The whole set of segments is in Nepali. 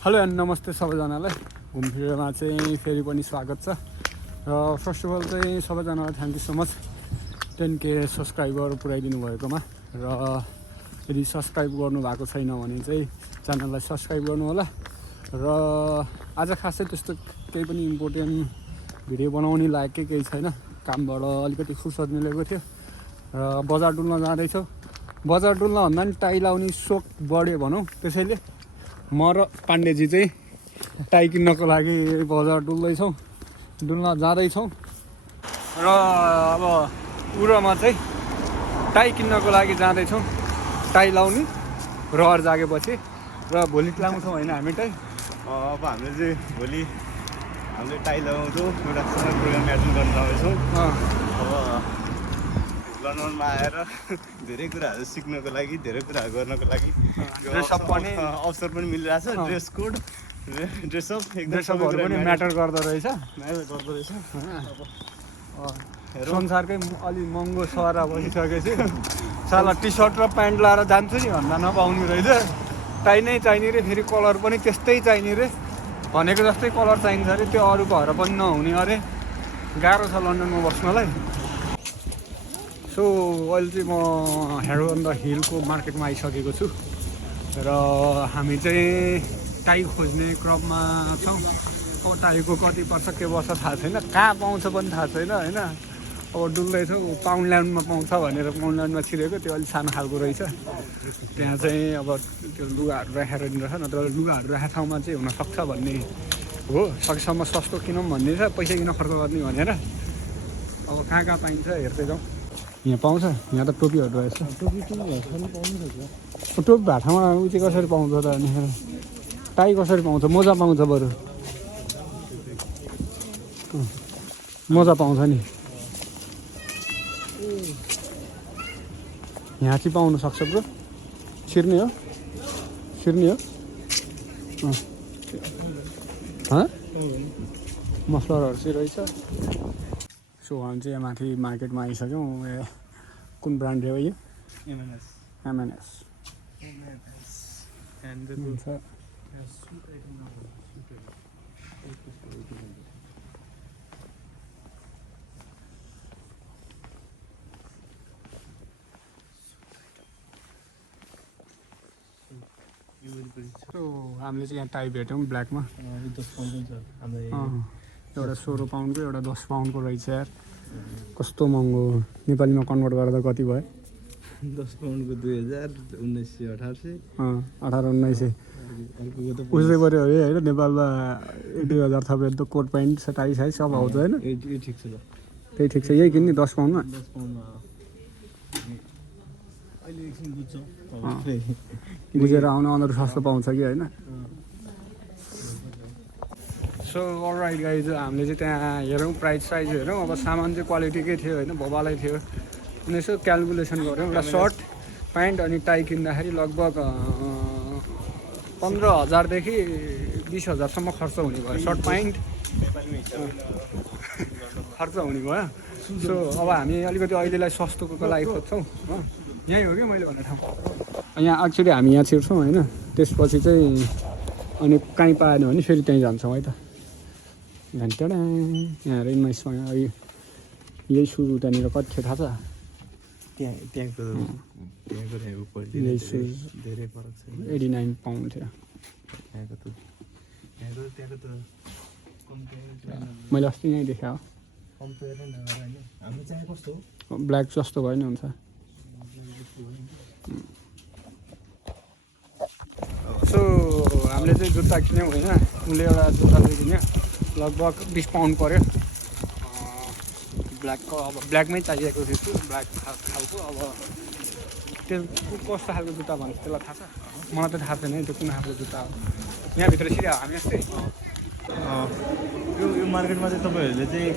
हेलो एन्ड नमस्ते सबैजनालाई। घुम भिडियोमा चाहिँ फेरि पनि स्वागत छ। र फर्स्ट अफ अल चाहिँ सबैजनालाई thank you so much 10K subscriber पुऱ्याइदिनु भएकोमा। र यदि सब्सक्राइब गर्नुभएको छैन भने चाहिँ च्यानललाई सब्सक्राइब गर्नु होला। र आज खासै त्यस्तो केही पनि इम्पोर्टेन्ट भिडियो बनाउने लायक केही छैन। कामबाट अलिकति फुर्सद मिलेको थियो र बजार डुल्न जाँदैछौँ। बजार डुल्न भन्दा पनि टाई लाउने सोख बढ्यो भनौँ। त्यसैले म र पाण्डेजी चाहिँ टाई किन्नको लागि बजार डुल्न जाँदैछौँ। र अब उरोमा चाहिँ टाई किन्नको लागि जाँदैछौँ। टाई लाउने रहर जागेपछि र भोलि लाउँछौँ होइन हामी टाई। अब हामीले चाहिँ भोलि हामीले टाई लगाउँछौँ। एउटा सानो प्रोग्राम एटेन्ड गर्न जाँदैछौँ। अब लन्डनमा आएर धेरै कुराहरू सिक्नको लागि, धेरै कुराहरू गर्नको लागि ड्रेसअप पनि अवसर पनि मिलिरहेछ। ड्रेस कोड, ड्रेसअप ड्रेसअपहरू पनि म्याटर गर्दो रहेछ। संसारकै अलि महँगो सहरा बसिसकेपछि साला टी सर्ट र प्यान्ट लाएर जान्छु नि भन्दा नपाउने रहेछ। टाई नै चाहिने रे, फेरि कलर पनि त्यस्तै चाहिने रे, भनेको जस्तै कलर चाहिन्छ अरे। त्यो अरू भएर पनि नहुने अरे। गाह्रो छ लन्डनमा बस्नलाई। सो अहिले चाहिँ म हेड अन द हिलको मार्केटमा आइसकेको छु र हामी चाहिँ टाई खोज्ने क्रममा छौँ। अब टाईको कति पर्छ के पर्छ थाहा छैन, कहाँ पाउँछ पनि थाहा छैन होइन। अब डुल्दैछौँ। पाउन्डल्यान्डमा पाउँछ भनेर पाउन्डल्यान्डमा छिरेको, त्यो अलिक सानो खालको रहेछ। त्यहाँ चाहिँ अब त्यो लुगाहरू राखेर दिन्छ, नत्र लुगाहरू राखेको ठाउँमा चाहिँ हुनसक्छ भन्ने हो। सकेसम्म सस्तो किनौँ भन्ने छ, पैसा किन खर्च गर्ने भनेर। अब कहाँ कहाँ पाइन्छ हेर्दै जाउँ। यहाँ पाउँछ, यहाँ त टोपीहरू रहेछ। टोपी भाटामा उ चाहिँ कसरी पाउँछ त अनि टाई कसरी पाउँछ? मोजा पाउँछ बरु, मोजा पाउँछ नि। यहाँ चाहिँ पाउनु सक्छ ब्रो। छिर्ने हो, छिर्ने हो। मफलरहरू चाहिँ रहेछ। सो हामी चाहिँ यहाँ माथि मार्केटमा आइसक्यौँ। कुन ब्रान्ड हो यो? एमएनएस हुन्छ। हामीले चाहिँ यहाँ टाई भेट्यौँ ब्ल्याकमा। एउटा 16 पाउन्डको, एउटा 10 पाउन्डको रहेछ यार। कस्तो महँगो। नेपालीमा कन्भर्ट गर्दा कति भयो? 10 पाउन्डको 2000, 1900, 1800-1900 उस्तै पऱ्यो अरे होइन। नेपालमा 1-2 हजार थपेर त कोट प्यान्ट टाई साइज सब आउँछ होइन। ठिक छ। त्यही ठिक छ। यही किन्ने 10 पाउन्डमा। बुझेर आउनु, अरू सस्तो पाउँछ कि होइन। सो अलराइट गाइज, हामीले चाहिँ त्यहाँ हेरौँ, प्राइस साइज हेरौँ। अब सामान चाहिँ क्वालिटीकै थियो होइन, भोबालै थियो। अनि यसो क्यालकुलेसन गऱ्यौँ। एउटा सर्ट प्यान्ट अनि टाई किन्दाखेरि लगभग 15,000देखि 20,000सम्म खर्च हुने भयो। सर्ट प्यान्ट खर्च हुने भयो। सो अब हामी अलिकति अहिलेलाई सस्तोको लागि खोज्छौँ। यहीँ हो कि मैले भन्ने ठाउँ। यहाँ एक्चुअली हामी यहाँ छिर्छौँ होइन। त्यसपछि चाहिँ अनि कहीँ पाएन भने फेरि त्यहीँ जान्छौँ है त। घन्टाडा यहाँ रेन्जमा यही सुरु त्यहाँनिर कति थियो थाहा छ? त्यहाँको यही सुरु धेरै फरक छ। 89 पाउन्ड थियो। मैले अस्ति यहीँ देखाएँ हो। ब्ल्याक जस्तो भयो नि हुन्छ। सो हामीले चाहिँ जुत्ता किन्यौँ होइन। उसले एउटा जुत्ता चाहिँ किन्यो, लगभग 20 पाउन्ड पऱ्यो ब्ल्याकको। अब ब्ल्याकमै चाहिएको थियो, ब्ल्याक खालको। अब त्यो कस्तो खालको जुत्ता भन्छ त्यसलाई थाहा छ? मलाई त थाहा छैन त्यो कुन खालको जुत्ता हो। यहाँभित्र सिधा हामी जस्तै यो मार्केटमा चाहिँ तपाईँहरूले चाहिँ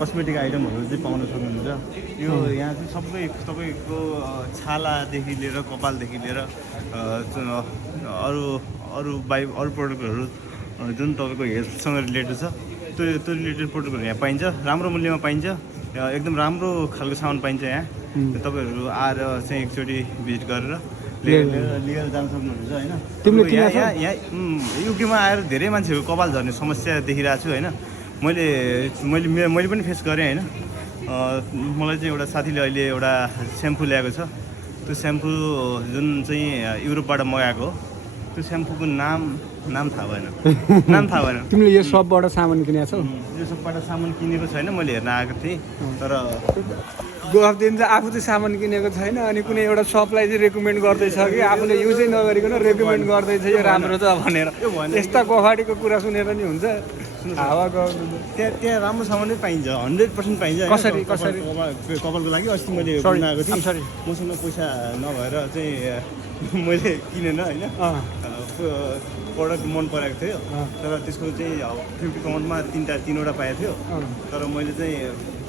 कस्मेटिक आइटमहरू चाहिँ पाउन सक्नुहुन्छ। यो यहाँ चाहिँ सबै तपाईँको छालादेखि लिएर, कपालदेखि लिएर अरू प्रडक्टहरू जुन तपाईँको हेल्थसँग रिलेटेड छ, त्यो रिलेटेड प्रडक्टहरू यहाँ पाइन्छ। राम्रो मूल्यमा पाइन्छ। एकदम राम्रो खालको सामान पाइन्छ यहाँ। तपाईँहरू आएर चाहिँ एकचोटि भिजिट गरेर लिएर जान सक्नुहुन्छ होइन। तिमीले यहाँ यहाँ यहाँ युकेमा आएर धेरै मान्छेहरू कपाल झर्ने समस्या देखिरहेको छु होइन। मैले पनि फेस गरेँ होइन। मलाई चाहिँ एउटा साथीले अहिले एउटा स्याम्पू ल्याएको छ। त्यो स्याम्पू जुन चाहिँ युरोपबाट मगाएको हो, त्यो स्याम्पूको नाम थाहा भएन। तिमीले यो सपबाट सामान किनेको छौ? यो सबबाट सामान किनेको छैन, मैले हेर्न आएको थिएँ। तर गफ दिन चाहिँ आफू चाहिँ सामान किनेको छैन अनि कुनै एउटा सपलाई चाहिँ रेकमेन्ड गर्दैछ कि आफूले युजै नगरिकन रेकमेन्ड गर्दैछ यो राम्रो छ भनेर। यस्ता गफाडीको कुरा सुनेर नि हुन्छ। हावा गर्नु त्यहाँ राम्रो सामान नै पाइन्छ, 100% पाइन्छ। कसरी कपालको लागि अस्ति मैले बनाएको थिएँ। मसँग पैसा नभएर चाहिँ मैले किनेन होइन। प्रडक्ट मन पराएको थियो, तर त्यसको चाहिँ 50 पाउन्डमा तीनवटा पाएको थियो। तर मैले चाहिँ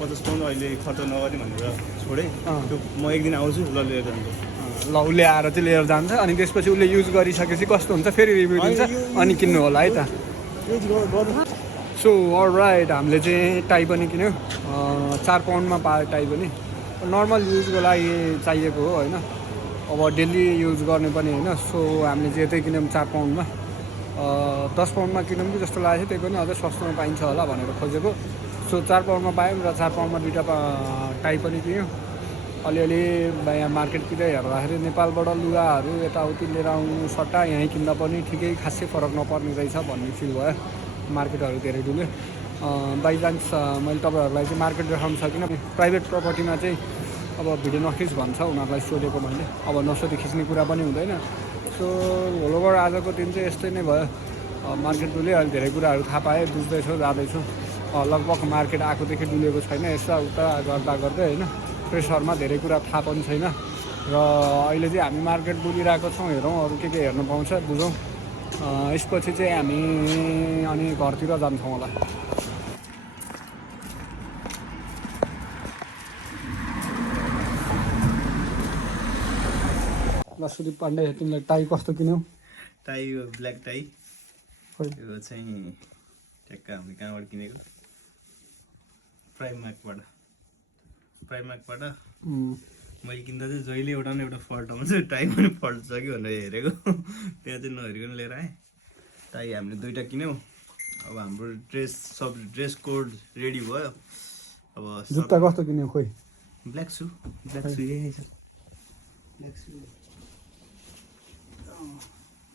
50 पाउन्ड अहिले खर्च नगर्ने भनेर छोडेँ। त्यो म एक दिन आउँछु, ल लिएर जान्छु। ल उसले आएर चाहिँ लिएर जान्छ अनि त्यसपछि उसले युज गरिसकेपछि कस्तो हुन्छ फेरि रिभ्यू दिन्छ अनि किन्नु होला है त। सो अलराइट, हामीले चाहिँ टाई पनि किन्यो। 4 पाउन्डमा पायो टाई पनि। नर्मल युजको लागि चाहिएको हो होइन, अब डेली युज गर्ने पनि होइन। सो हामीले जे त्यही किन्यौँ 4 पाउन्डमा। 10 पाउन्डमा किनौँ कि जस्तो लागेको थियो, त्यही पनि अझै सस्तोमा पाइन्छ होला भनेर खोजेको। सो 4 पाउन्डमा पायौँ र 4 पाउन्डमा 2टा टाई पनि किन्यौँ। अलिअलि यहाँ मार्केटतिर हेर्दाखेरि नेपालबाट लुगाहरू यताउति लिएर आउनु सट्टा यहीँ किन्दा पनि ठिकै खासै फरक नपर्ने रहेछ भन्ने फिल भयो। मार्केटहरू धेरै डुल्यो। बाई चान्स मैले तपाईँहरूलाई चाहिँ मार्केट देखाउन सकिनँ। प्राइभेट प्रपर्टीमा चाहिँ अब भिडियो नखिच भन्छ उनीहरूलाई सोधेको मैले। अब नसोधी खिच्ने कुरा पनि हुँदैन। सो होलोबर आजको दिन चाहिँ यस्तै नै भयो। मार्केट डुल्यो, अहिले धेरै कुराहरू थाहा पाएँ, बुझ्दैछु, जाँदैछु। लगभग मार्केट आएकोदेखि डुलेको छैन, यस्ता उता गर्दा गर्दै होइन। प्रेसरमा धेरै कुरा थाहा पनि छैन र अहिले चाहिँ हामी मार्केट डुलिरहेको छौँ। हेरौँ अरू के हेर्नु पाउँछ, बुझौँ। यसपछि चाहिँ हामी अनि घरतिर जान्छौँ होला। ल सुदीप पाण्डे, तिमीलाई टाई कस्तो किन्यौ? टाई यो ब्ल्याक टाई, यो चाहिँ ठ्याक्क हामीले कहाँबाट किनेको? प्राइमार्कबाट। मैले किन्दा चाहिँ जहिले एउटा न एउटा फल्ट आउँछ, टाई पनि फल्ट छ कि भनेर हेरेको। त्यहाँ चाहिँ नहेरिकन लिएर आएँ। टाई हामीले 2टा किन्यौँ। अब हाम्रो ड्रेस कोड रेडी भयो। अब जुत्ता कस्तो किन्यौ? खोइ ब्ल्याक सु यही छ।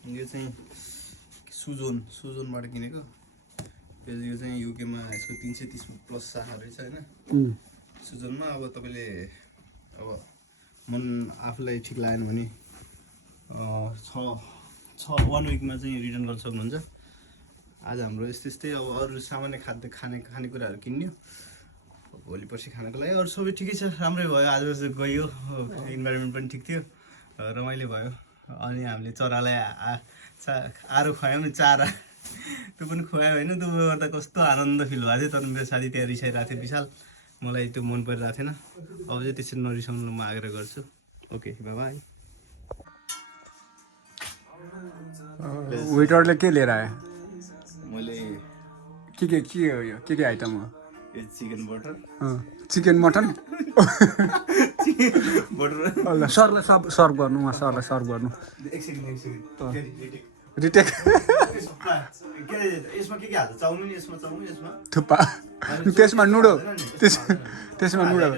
यो चाहिँ सुजोनबाट किनेको। यो चाहिँ युकेमा यसको 330+ शाखा रहेछ होइन सुजनमा। अब तपाईँले अब आफूलाई ठिक लागेन भने 1 विकमा चाहिँ रिटर्न गर्न सक्नुहुन्छ। आज हाम्रो यस्तै अब अरू सामान्य खानेकुराहरू किन्यो भोलि पर्सि खानको लागि। अरू सबै ठिकै छ, राम्रै भयो। आज गयो, इन्भाइरोमेन्ट पनि ठिक थियो, रमाइलो भयो। अनि हामीले चरालाई आरो खुवायौँ नि, चारा त्यो पनि खुवायो होइन। त्यो गर्दा कस्तो आनन्द फिल भएको थियो। तर मेरो साथी त्यहाँ रिसाइरहेको थियो विशाल, मलाई त्यो मन परिरहेको थिएन। अब चाहिँ त्यसरी नरिसाउनु म आग्रह गर्छु। Okay, by. वेटरले के लिएर आयो? मैले के आइटम हो? Chicken butter, chicken mutton. Butter सरलाई सर्भ गर्नु, सरलाई सर्भ गर्नु। रिटेक यसमा के हाल्छ? चाउमिन यसमा थुक्पा, त्यसमा नुडल, त्यसमा नुडल।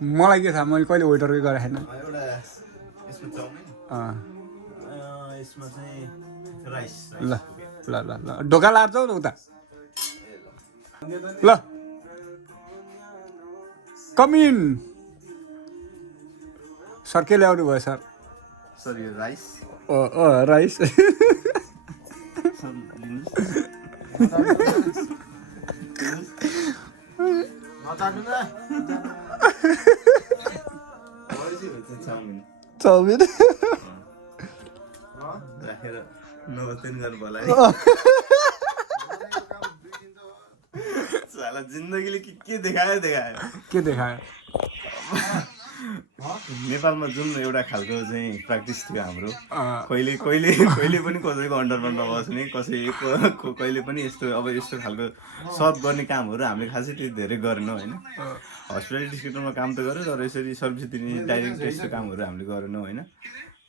मलाई के थाहा, मैले कहिले वेटरकै गरेको छैन। एउटा यसमा चाउमिन, यसमा चाहिँ राइस। ल ढोका लाएर जाऊ न उता। ल कमिन। सर के ल्याउनु भयो सर? सर यो राइस। राइस। चाउमिन राखेर नबस्दैन गर्नु होला नि। साला जिन्दगीले के देखायो। के देखायो? नेपालमा जुन एउटा खालको चाहिँ प्र्याक्टिस थियो हाम्रो, कहिले पनि कसैको अन्डरमा नबस्ने, कसैको कहिले पनि यस्तो खालको सर्भ गर्ने कामहरू हामीले खासै त्यो धेरै गरेनौँ होइन। हस्पिटालिटी सेक्टरमा काम त गऱ्यो, तर यसरी सर्भिस दिने डाइरेक्ट यस्तो कामहरू हामीले गरेनौँ होइन।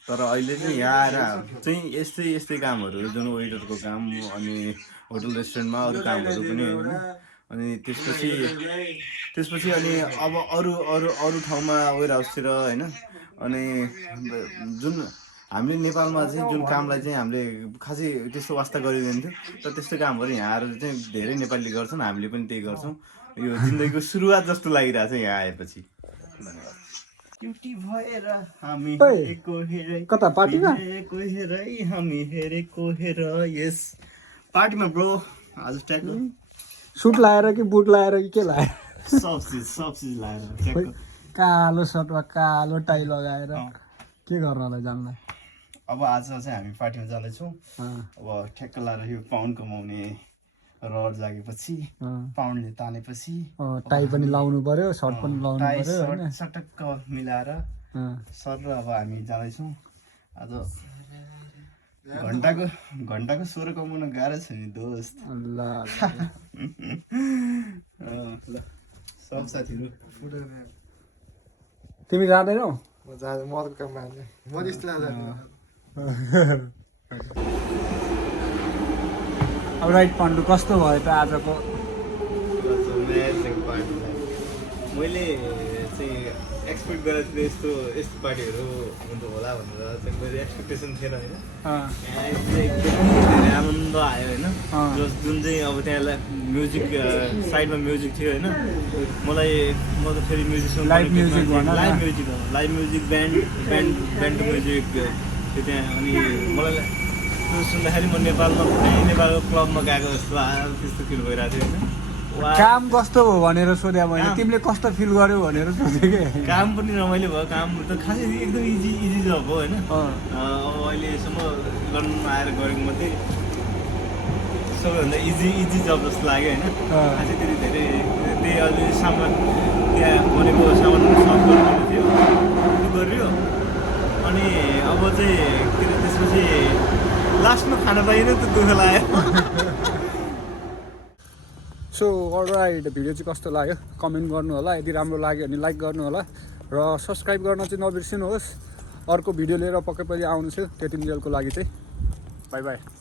तर अहिले चाहिँ यहाँ आएर चाहिँ यस्तै कामहरू जुन वेटरको काम अनि होटल रेस्टुरेन्टमा अरू कामहरू पनि होइन अनि त्यसपछि अनि अब अरू ठाउँमा वेयर हाउसतिर होइन अनि जुन हामीले नेपालमा चाहिँ जुन कामलाई चाहिँ हामीले खासै त्यस्तो वास्ता गरिँदैन थियो तर त्यस्तो कामहरू यहाँ आएर चाहिँ धेरै नेपालीले गर्छन् हामीले पनि त्यही गर्छौँ यो जिन्दगीको सुरुवात जस्तो लागिरहेछ यहाँ आएपछि क्युटी भएर हामी हेरेको हेरै कता पार्टीमा हेरै हामी हेरेको हेर यस पार्टीमा ब्रो आज ट्याक्क सुट लाएर कि बुट लाएर कि के लाएर सब चिज लाएर ट्याक्क कालो सर्टमा कालो टाई लगाएर के गर्नलाई जान्ला अब आज चाहिँ हामी पार्टीमा जाँदैछौँ अब ठ्याक्क लाएर यो पाउन्ड कमाउने रहर जागेपछि पाउन्डले तानेपछि टाई पनि लाउनु पर्यो सर्ट पनि लाउनु टाई पर्यो सर्ट सटक्क मिलाएर सर र अब हामी जाँदैछौँ आज घन्टाको 16 कमाउन गाह्रो छ नि दोस्त ल सब साथीहरू तिमी जाँदैनौ अब राइट पाण्डु कस्तो भयो त आजको मैले चाहिँ एक्सपेक्ट गरेको थिएँ यस्तो पार्टीहरू हुनु होला भनेर चाहिँ मैले एक्सपेक्टेसन थिएन होइन यहाँ चाहिँ एकदमै धेरै आनन्द आयो होइन जुन चाहिँ अब त्यहाँ म्युजिक साइडमा म्युजिक थियो होइन म त फेरि musician live music band music थियो त्यहाँ अनि मलाई त्यो सुन्दाखेरि म नेपालको क्लबमा गएको जस्तो त्यस्तो फिल भइरहेको थियो होइन काम कस्तो हो भनेर सोध्या मैले तिमीले कस्तो फिल गर्यौ भनेर सोधेँ कि काम पनि रमाइलो भयो काम त खासै एकदम इजी जब हो होइन अब अहिलेसम्म गर्नु आएर गरेको मात्रै सबैभन्दा इजी जब जस्तो लाग्यो होइन खासै त्यति धेरै त्यही अलि सामान त्यहाँ भनेको सामान सर्भ गर्नु थियो त्यो गरियो अनि अब चाहिँ के अरे त्यसपछि लास्टमा खाना पाइएन त दुःख लाग्यो सो अलराइट भिडियो चाहिँ कस्तो लाग्यो कमेन्ट गर्नु होला यदि राम्रो लाग्यो भने लाइक गर्नु होला र सब्सक्राइब गर्न चाहिँ नबिर्सिनुहोस् अर्को भिडियो लिएर पक्कै पनि आउनु छु त्यति बेलको लागि चाहिँ बाई बाई